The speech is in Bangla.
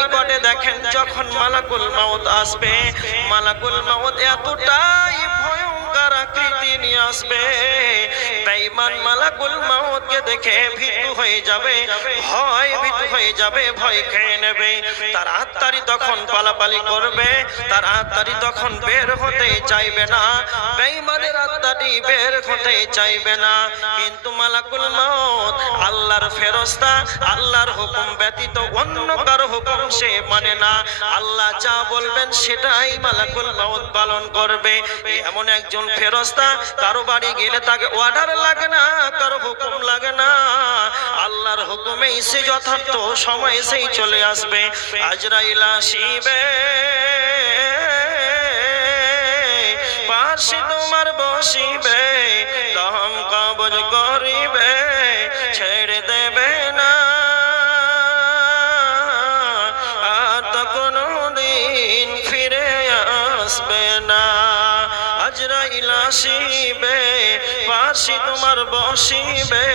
নিকটে দেখেন যখন মালাকুল মাউত আসবে, মালাকুল মাউত এতটাই ভয়ঙ্কর আকৃতি নিয়ে আসবে, বেঈমান মালাকুল মাউতকে দেখে ভীতু হয়ে যাবে, ভীতু হয়ে যাবে, ভয় খেয়ে নেবে। তার আত্মারি তখন পালাপালি করবে, তার আত্মারি তখন বের হতে চাইবে না, বেঈমানের আত্মাটি বের হতে চাইবে না। কিন্তু মালাকুল মাউত আল্লাহর ফেরেশতা, আল্লাহর হুকুম ব্যতীত অন্য কারো হুকুম সে মানে না। আল্লাহ যা বলবেন সেটাই মালাকুল মাউত পালন করবে। এমন একজন ফেরেশতা, কারো বাড়ি গেলে তাকে অর্ডার লাগে না, কারো হুকুম লাগে না, আল্লাহর হুকুমেই সে যথার্থ সময় সেই চলে আসবে। আজরাইল আসিবে, পাশে তোমার বসিবে, রহম কবজ করিবে, ছেড়ে দেবে না, আর তো কোনদিন ফিরে আসবে না। আজরাইল আসিবে, পাশে তোমার বসিবে,